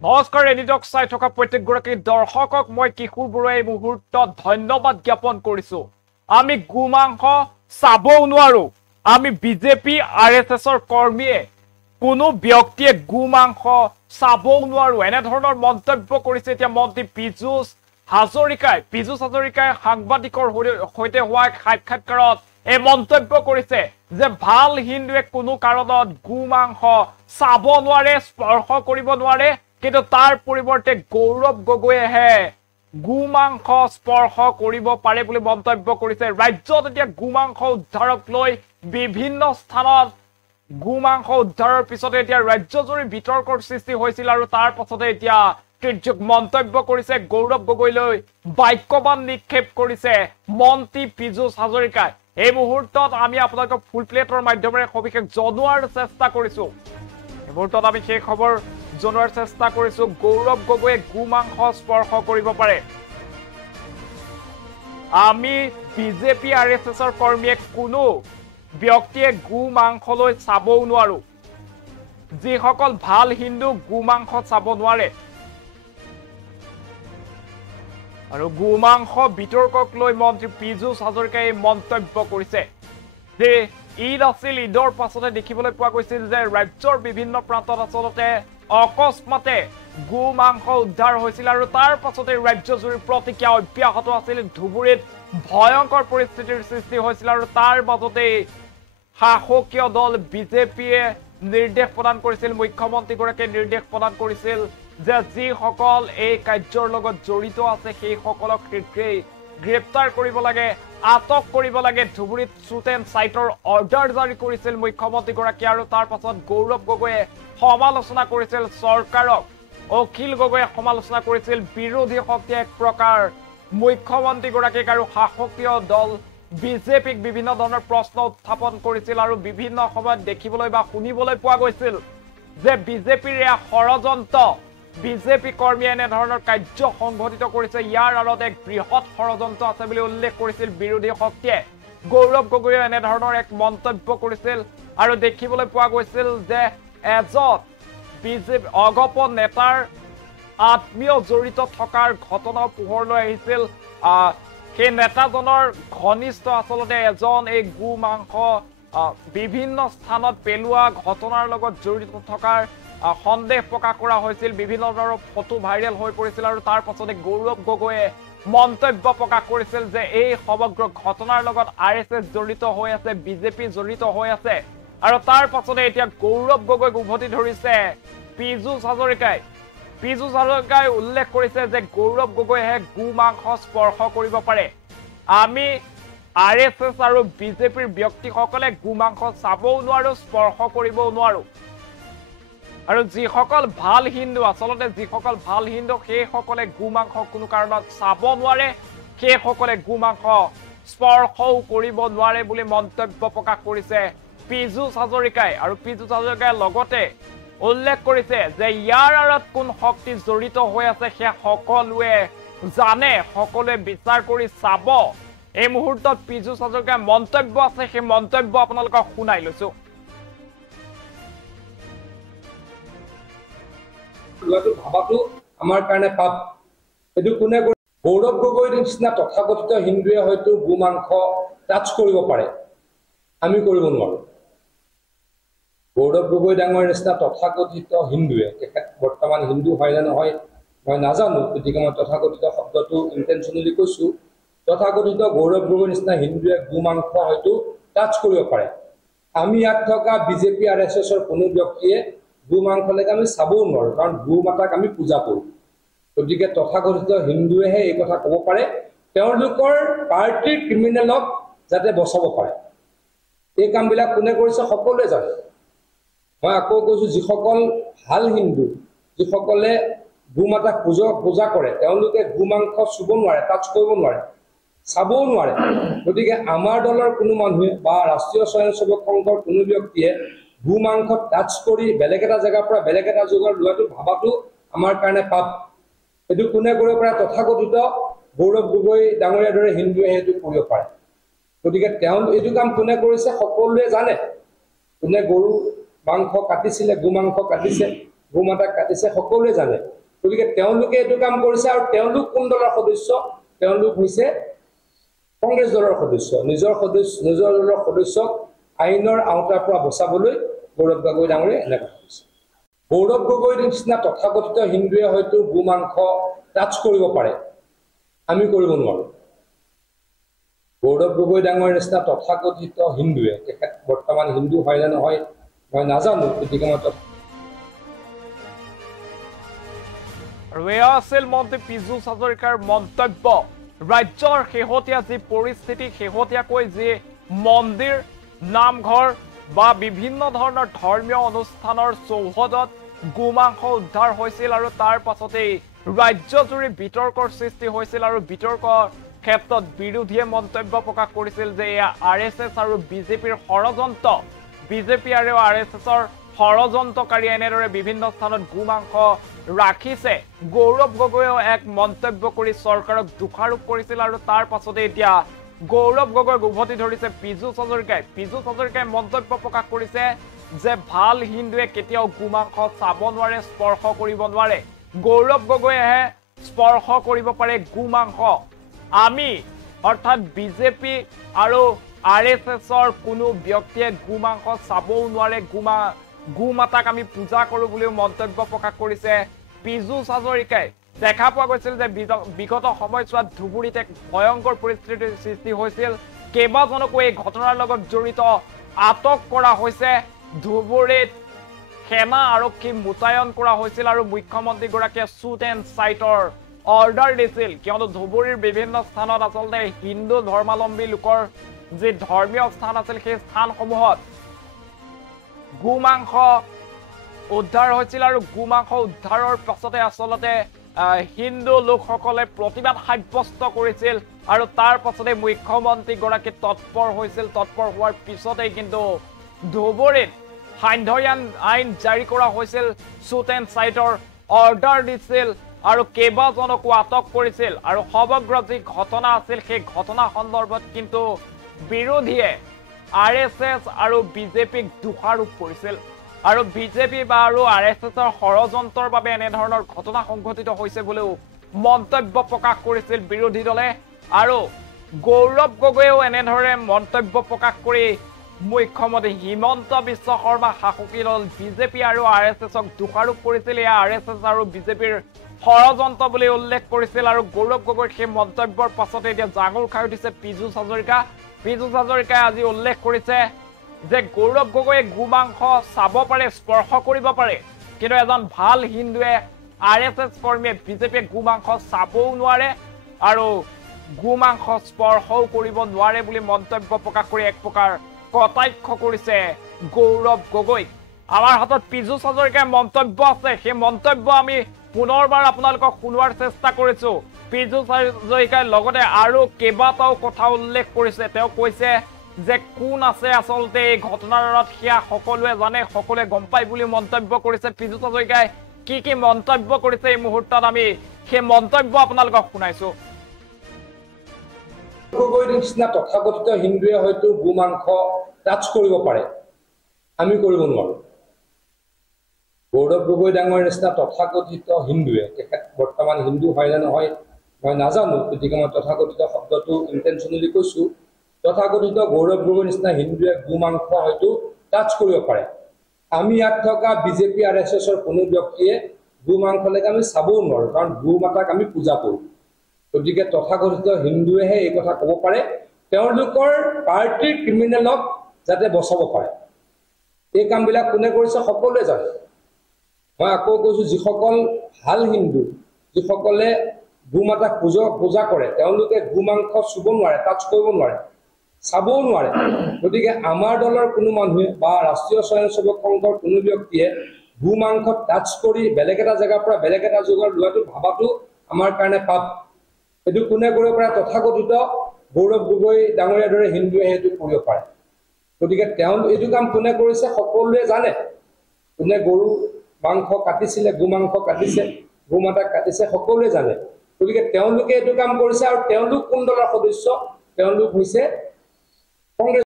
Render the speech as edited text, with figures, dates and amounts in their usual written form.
নমস্কাৰ এনিটক চাই থকা প্ৰত্যেকগৰাকী দৰ্শকক মই কিশোৰ বৰুৱাই এই মুহূৰ্তত ধন্যবাদ জ্ঞাপন কৰিছো। আমি গোমাংস চাবও নোৱাৰো। আমি বিজেপি আৰএছএছৰ কৰ্মীয়ে কোনো ব্যক্তিয়ে গোমাংস চাবও নোৱাৰো এনে ধৰণৰ মন্তব্য কৰিছে এতিয়া মন্ত্ৰী পীযুষ হাজৰিকাই সাংবাদিকৰ সৈতে হোৱা সাক্ষাৎকাৰত এই মন্তব্য কৰিছে যে ভাল হিন্দুৱে কোনো কাৰণত গোমাংস চাব নোৱাৰে স্পৰ্শ কৰিব নোৱাৰে কিন্তু তাৰ পৰিৱৰ্তে গৌৰৱ গগৈয়েহে গোমাংস স্পৰ্শ কৰিব পাৰে বুলি মন্তব্য কৰিছে। ৰাজ্যত এতিয়া গোমাংস উদ্ধাৰক লৈ বিভিন্ন স্থানত গোমাংস উদ্ধাৰৰ পিছতে এতিয়া ৰাজ্যজুৰি বিতৰ্কৰ সৃষ্টি হৈছিল আৰু তাৰ পাছতে এতিয়া তীৰ্যক মন্তব্য কৰিছে গৌৰৱ গগৈলৈ বাক্যবান নিক্ষেপ কৰিছে মন্ত্ৰী পীযুষ হাজৰিকাই। এই মুহূৰ্তত আমি আপোনালোকক ফুল প্লেটৰ মাধ্যমেৰে সবিশেষ জনোৱাৰ চেষ্টা কৰিছো। এই মুহূৰ্তত আমি সেই খবৰ জনোৱাৰ চেষ্টা কৰিছো গৌৰৱ গগৈয়ে গোমাংস স্পৰ্শ কৰিব পাৰে। আমি বিজেপি আৰএছএছৰ কৰ্মীয়ে কোনো ব্যক্তিয়ে গোমাংসলৈ চাবও নোৱাৰো। যিসকল ভাল হিন্দু গোমাংস চাব নোৱাৰে আৰু গোমাংস বিতৰ্কক লৈ মন্ত্ৰী পীযুষ হাজৰিকাই মন্তব্য কৰিছে যে ঈদ আছিল, ঈদৰ পাছতে দেখিবলৈ পোৱা গৈছিল যে ৰাজ্যৰ বিভিন্ন প্ৰান্তত আচলতে অকস্মাতে গোমাংস উদ্ধাৰ হৈছিল আৰু তাৰ পাছতে ৰাজ্যজুৰি প্ৰতিক্ৰিয়া অব্যাহত আছিল। ধুবুৰীত ভয়ংকৰ পৰিস্থিতিৰ সৃষ্টি হৈছিল আৰু তাৰ মাজতে শাসকীয় দল বিজেপিয়ে নিৰ্দেশ প্ৰদান কৰিছিল, মুখ্যমন্ত্ৰীগৰাকীয়ে নিৰ্দেশ প্ৰদান কৰিছিল যে যিসকল এই কাৰ্যৰ লগত জড়িত আছে সেইসকলক শীঘ্ৰেই গ্ৰেপ্তাৰ কৰিব লাগে, আটক কৰিব লাগে। ধুবুৰীত শ্বুট এণ্ড চাইটৰ অৰ্ডাৰ জাৰি কৰিছিল মুখ্যমন্ত্ৰীগৰাকীয়ে আৰু তাৰ পাছত গৌৰৱ গগৈয়ে সমালোচনা কৰিছিল চৰকাৰক। অখিল গগৈয়ে সমালোচনা কৰিছিল বিৰোধী শক্তিয়ে এক প্ৰকাৰ মুখ্যমন্ত্ৰীগৰাকীক আৰু শাসকীয় দল বিজেপিক বিভিন্ন ধৰণৰ প্ৰশ্ন উত্থাপন কৰিছিল আৰু বিভিন্ন সময়ত দেখিবলৈ বা শুনিবলৈ পোৱা গৈছিল যে বিজেপিৰ এয়া ষড়যন্ত্ৰ, বিজেপি কৰ্মীয়ে এনে ধৰণৰ কাৰ্য সংঘটিত কৰিছে, ইয়াৰ আঁৰত এক বৃহৎ ষড়যন্ত্ৰ আছে বুলি উল্লেখ কৰিছিল বিৰোধী শক্তিয়ে। গৌৰৱ গগৈয়ে এনে ধৰণৰ এক মন্তব্য কৰিছিল আৰু দেখিবলৈ পোৱা গৈছিল যে এজন বিজেপি অগপ নেতাৰ আত্মীয় জড়িত থকাৰ ঘটনা পোহৰলৈ আহিছিল। সেই নেতাজনৰ ঘনিষ্ঠ আচলতে এজন এই গোমাংস বিভিন্ন স্থানত পেলোৱা ঘটনাৰ লগত জড়িত থকাৰ সন্দেহ প্ৰকাশ কৰা হৈছিল। বিভিন্ন ধৰণৰ ফটো ভাইৰেল হৈ পৰিছিল আৰু তাৰ পাছতে গৌৰৱ গগৈয়ে মন্তব্য প্ৰকাশ কৰিছিল যে এই সমগ্ৰ ঘটনাৰ লগত আৰএছএছ জড়িত হৈ আছে, বিজেপি জড়িত হৈ আছে আৰু তাৰ পাছতে এতিয়া গৌৰৱ গগৈক উভতি ধৰিছে পীযুষ হাজৰিকাই। পীযুষ হাজৰিকাই উল্লেখ কৰিছে যে গৌৰৱ গগৈহে গোমাংস স্পৰ্শ কৰিব পাৰে। আমি আৰএছএছ আৰু বিজেপিৰ ব্যক্তিসকলে গোমাংস চাবও নোৱাৰো, স্পৰ্শ কৰিবও নোৱাৰো আৰু যিসকল ভাল হিন্দু আচলতে যিসকল ভাল হিন্দু সেইসকলে গোমাংস কোনো কাৰণত চাব নোৱাৰে, সেইসকলে গোমাংস স্পৰ্শও কৰিব নোৱাৰে বুলি মন্তব্য প্ৰকাশ কৰিছে পীযুষ হাজৰিকাই। আৰু পীযুষ হাজৰিকাই লগতে উল্লেখ কৰিছে যে ইয়াৰ আঁৰত কোন শক্তি জড়িত হৈ আছে সেয়া সকলোৱে জানে, সকলোৱে বিচাৰ কৰি চাব। এই মুহূৰ্তত পীযুষ হাজৰিকাৰ মন্তব্য আছে, সেই মন্তব্য আপোনালোকক শুনাই লৈছো। ভাবাটো আমাৰ কাৰণে পাপ। এইটো কোনে গৌৰৱ গগৈৰ নিচিনা তথাকথিত হিন্দুৱে হয়তো গোমাংস টাচ কৰিব পাৰে, আমি কৰিব নোৱাৰো। গৌৰৱ গগৈ ডাঙৰ নিচিনা তথাকথিত হিন্দুৱে, তেখেত বৰ্তমান হিন্দু হয় নে নহয় মই নাজানো, গতিকে মই তথাকথিত শব্দটো ইণ্টেনশ্যনেলি কৈছো। তথাকথিত গৌৰৱ গগৈৰ নিচিনা হিন্দুৱে গোমাংস হয়তো টাচ কৰিব পাৰে। আমি ইয়াত থকা বিজেপি আৰএছএছৰ কোনো ব্যক্তিয়ে গোমাংসলৈকে আমি চাবও নোৱাৰো, কাৰণ গো মাতাক আমি পূজা কৰোঁ। গতিকে তথাকথিত হিন্দুৱেহে এই কথা ক'ব পাৰে, তেওঁলোকৰ পাৰ্টিৰ ক্ৰিমিনেলক যাতে বচাব পাৰে। এই কামবিলাক কোনে কৰিছে সকলোৱে জানে। মই আকৌ কৈছো, যিসকল ভাল হিন্দু, যিসকলে গো মাতাক পূজা কৰে, তেওঁলোকে গোমাংস চুব নোৱাৰে, টাচ কৰিব নোৱাৰে, চাবও নোৱাৰে। গতিকে আমাৰ দলৰ কোনো মানুহে বা ৰাষ্ট্ৰীয় স্বয়ংসেৱক সংঘৰ কোনো ব্যক্তিয়ে গোমাংস টাচ কৰি বেলেগ এটা জেগাৰ পৰা বেলেগ এটা জেগাৰ লোৱাটো ভাবাটো আমাৰ কাৰণে পাপ। এইটো কোনে কৰিব পাৰে? তথাকথিত গৌৰৱ গগৈ ডাঙৰীয়াৰ দৰে হিন্দুৱে সেইটো কৰিব পাৰে। গতিকে তেওঁ এইটো কাম কোনে কৰিছে সকলোৱে জানে। কোনে গৰু মাংস কাটিছিলে, গোমাংস কাটিছে, গো মাতাক কাটিছে সকলোৱে জানে গতিকে তেওঁলোকে এইটো কাম কৰিছে আৰু তেওঁলোক কোন দলৰ সদস্য তেওঁলোক হৈছে কংগ্ৰেছ দলৰ সদস্য নিজৰ দলৰ সদস্যক আইনৰ আওতাৰ পৰা বচাবলৈ গৌৰৱ গগৈ ডাঙৰীয়ে এনেকুৱা কৰিছে গৌৰৱ গগৈৰ নিচিনা তথাকথিত হিন্দুৱে হয়তো গো মাংস টাচ কৰিব পাৰে আমি কৰিব নোৱাৰো গৌৰৱ গগৈ ডাঙৰীৰ নিচিনা তথাকথিত হিন্দুৱে তেখেত বৰ্তমান হিন্দু হয় নে নহয় মই নাজানো গতিকে মই আৰু এয়া আছিল মন্ত্ৰী পীযুষ হাজৰিকাৰ মন্তব্য ৰাজ্যৰ শেহতীয়া যি পৰিস্থিতি শেহতীয়াকৈ যি মন্দিৰ নামঘৰ বা বিভিন্ন ধৰণৰ ধৰ্মীয় অনুষ্ঠানৰ চৌহদত গোমাংস উদ্ধাৰ হৈছিল আৰু তাৰ পাছতেই ৰাজ্যজুৰি বিতৰ্কৰ সৃষ্টি হৈছিল আৰু বিতৰ্কৰ ক্ষেত্ৰত বিৰোধীয়ে মন্তব্য প্ৰকাশ কৰিছিল যে এয়া RSS আৰু বিজেপিৰ ষড়যন্ত্ৰ বিজেপি আৰু RSSৰ ষড়যন্ত্ৰকাৰী এনেদৰে বিভিন্ন স্থানত গোমাংস ৰাখিছে গৌৰৱ গগৈও এক মন্তব্য কৰি চৰকাৰক দোষাৰোপ কৰিছিল আৰু তাৰ পাছতে এতিয়া গৌৰৱ গগৈক উভতি ধৰিছে পীযুষ হাজৰিকাই মন্তব্য প্ৰকাশ কৰিছে যে ভাল হিন্দুৱে কেতিয়াও গোমাংস চাব নোৱাৰে স্পৰ্শ কৰিব নোৱাৰে গৌৰৱ গগৈয়েহে স্পৰ্শ কৰিব পাৰে গোমাংস আমি অৰ্থাৎ বিজেপি আৰু RSSৰ কোনো ব্যক্তিয়ে গোমাংস চাবও নোৱাৰে গোমাতাক আমি পূজা কৰো বুলিও মন্তব্য প্ৰকাশ কৰিছে পীযুষ হাজৰিকাই দেখা পোৱা গৈছিল যে বিগত সময়ছোৱাত ধুবুৰীত এক ভয়ংকৰ পৰিস্থিতিৰ সৃষ্টি হৈছিল কেইবাজনকো এই ঘটনাৰ লগত জড়িত আটক কৰা হৈছে ধুবুৰীত সেনা আৰক্ষী মোতায়ন কৰা হৈছিল আৰু মুখ্যমন্ত্ৰীগৰাকীয়ে শ্বুট এণ্ড চাইটৰ অৰ্ডাৰ দিছিল কিয়নো ধুবুৰীৰ বিভিন্ন স্থানত আচলতে হিন্দু ধৰ্মাৱলম্বী লোকৰ যি ধৰ্মীয় স্থান আছিল সেই স্থানসমূহত গোমাংস উদ্ধাৰ হৈছিল আৰু গোমাংস উদ্ধাৰৰ পাছতে আচলতে হিন্দু লোকসকলে প্ৰতিবাদ সাব্যস্ত কৰিছিল আৰু তাৰ পাছতে মুখ্যমন্ত্ৰীগৰাকী তৎপৰ হৈছিল তৎপৰ হোৱাৰ পিছতেই কিন্তু ধুবুৰীত সান্ধ্য আইন জাৰি কৰা হৈছিল শ্বুট এণ্ড চাইটৰ অৰ্ডাৰ দিছিল আৰু কেইবাজনকো আটক কৰিছিল আৰু সমগ্ৰ যি ঘটনা আছিল সেই ঘটনা সন্দৰ্ভত কিন্তু বিৰোধীয়ে RSS আৰু বিজেপিক দোষাৰোপ কৰিছিল আৰু বিজেপি বা আৰু RSSৰ ষড়যন্ত্ৰৰ বাবে এনেধৰণৰ ঘটনা সংঘটিত হৈছে বুলিও মন্তব্য প্ৰকাশ কৰিছিল বিৰোধী দলে আৰু গৌৰৱ গগৈয়েও এনেধৰণে মন্তব্য প্ৰকাশ কৰি মুখ্যমন্ত্ৰী হিমন্ত বিশ্ব শৰ্মা শাসকি দল বিজেপি আৰু RSSক দোষাৰোপ কৰিছিল এয়া RSS আৰু বিজেপিৰ ষড়যন্ত্ৰ বুলি উল্লেখ কৰিছিল আৰু গৌৰৱ গগৈৰ সেই মন্তব্যৰ পাছতে এতিয়া জাঙুৰ খাই উঠিছে পীযুষ হাজৰিকাই আজি উল্লেখ কৰিছে যে গৌৰৱ গগৈয়ে গোমাংস চাব পাৰে স্পৰ্শ কৰিব পাৰে কিন্তু এজন ভাল হিন্দুৱে RSS কৰ্মীয়ে বিজেপিয়ে গোমাংস চাবও নোৱাৰে আৰু গোমাংস স্পৰ্শও কৰিব নোৱাৰে বুলি মন্তব্য প্ৰকাশ কৰি এক প্ৰকাৰ কটাক্ষ কৰিছে গৌৰৱ গগৈ আমাৰ হাতত পীযুষ হাজৰিকাৰ মন্তব্য আছে সেই মন্তব্য আমি পুনৰবাৰ আপোনালোকক শুনোৱাৰ চেষ্টা কৰিছো পীযুষ হাজৰিকাই লগতে আৰু কেইবাটাও কথা উল্লেখ কৰিছে তেওঁ কৈছে যে কোন আছে আচলতে এই ঘটনাৰ আঁৰত সেয়া সকলোৱে জানে সকলোৱে গম পায় বুলি মন্তব্য কৰিছে পীযুষ হাজৰিকাই কি মন্তব্য কৰিছে এই মুহূৰ্তত আমি সেই মন্তব্য আপোনালোকক শুনাইছো গগৈৰ নিচিনা তথাকথিত হিন্দুৱে হয়তো গোমাংস টাচ কৰিব পাৰে আমি কৰিব নোৱাৰো গৌৰৱ গগৈ ডাঙৰীৰ নিচিনা তথাকথিত হিন্দুৱে তেখেত বৰ্তমান হিন্দু হয় নে নহয় মই নাজানো গতিকে মই তথাকথিত শব্দটো ইণ্টেনশ্যনেলি কৈছো তথাকথিত গৌৰৱ গগৈৰ নিচিনা হিন্দুৱে গোমাংস হয়তো টাচ কৰিব পাৰে আমি ইয়াত থকা বিজেপি RSSৰ কোনো ব্যক্তিয়ে গোমাংসলৈকে আমি চাবও নোৱাৰো কাৰণ গো মাতাক আমি পূজা কৰো গতিকে তথাকথিত হিন্দুৱেহে এই কথা ক'ব পাৰে তেওঁলোকৰ পাৰ্টিৰ ক্ৰিমিনেলক যাতে বচাব পাৰে এই কামবিলাক কোনে কৰিছে সকলোৱে জানে মই আকৌ কৈছো যিসকল ভাল হিন্দু যিসকলে গো মাতাক পূজা কৰে তেওঁলোকে গোমাংস চুব নোৱাৰে টাচ কৰিব নোৱাৰে চাবও নোৱাৰে গতিকে আমাৰ দলৰ কোনো মানুহে বা ৰাষ্ট্ৰীয় স্বয়ংসেৱক সংঘৰ কোনো ব্যক্তিয়ে গোমাংস টাচ কৰি বেলেগ এটা জেগাৰ পৰা বেলেগ এটা যুগৰ লোৱাটো ভাবাটো আমাৰ কাৰণে পাপ এইটো কোনে কৰিব পাৰে তথাকথিত গৌৰৱ গগৈ ডাঙৰীয়াৰ দৰে হিন্দুৱে সেইটো কৰিব পাৰে গতিকে তেওঁ এইটো কাম কোনে কৰিছে সকলোৱে জানে কোনে গৰু মাংস কাটিছিলে গোমাংস কাটিছে গোমাতাক কাটিছে সকলোৱে জানে গতিকে তেওঁলোকে এইটো কাম কৰিছে আৰু তেওঁলোক কোন দলৰ সদস্য তেওঁলোক হৈছে কংগ্ৰেছ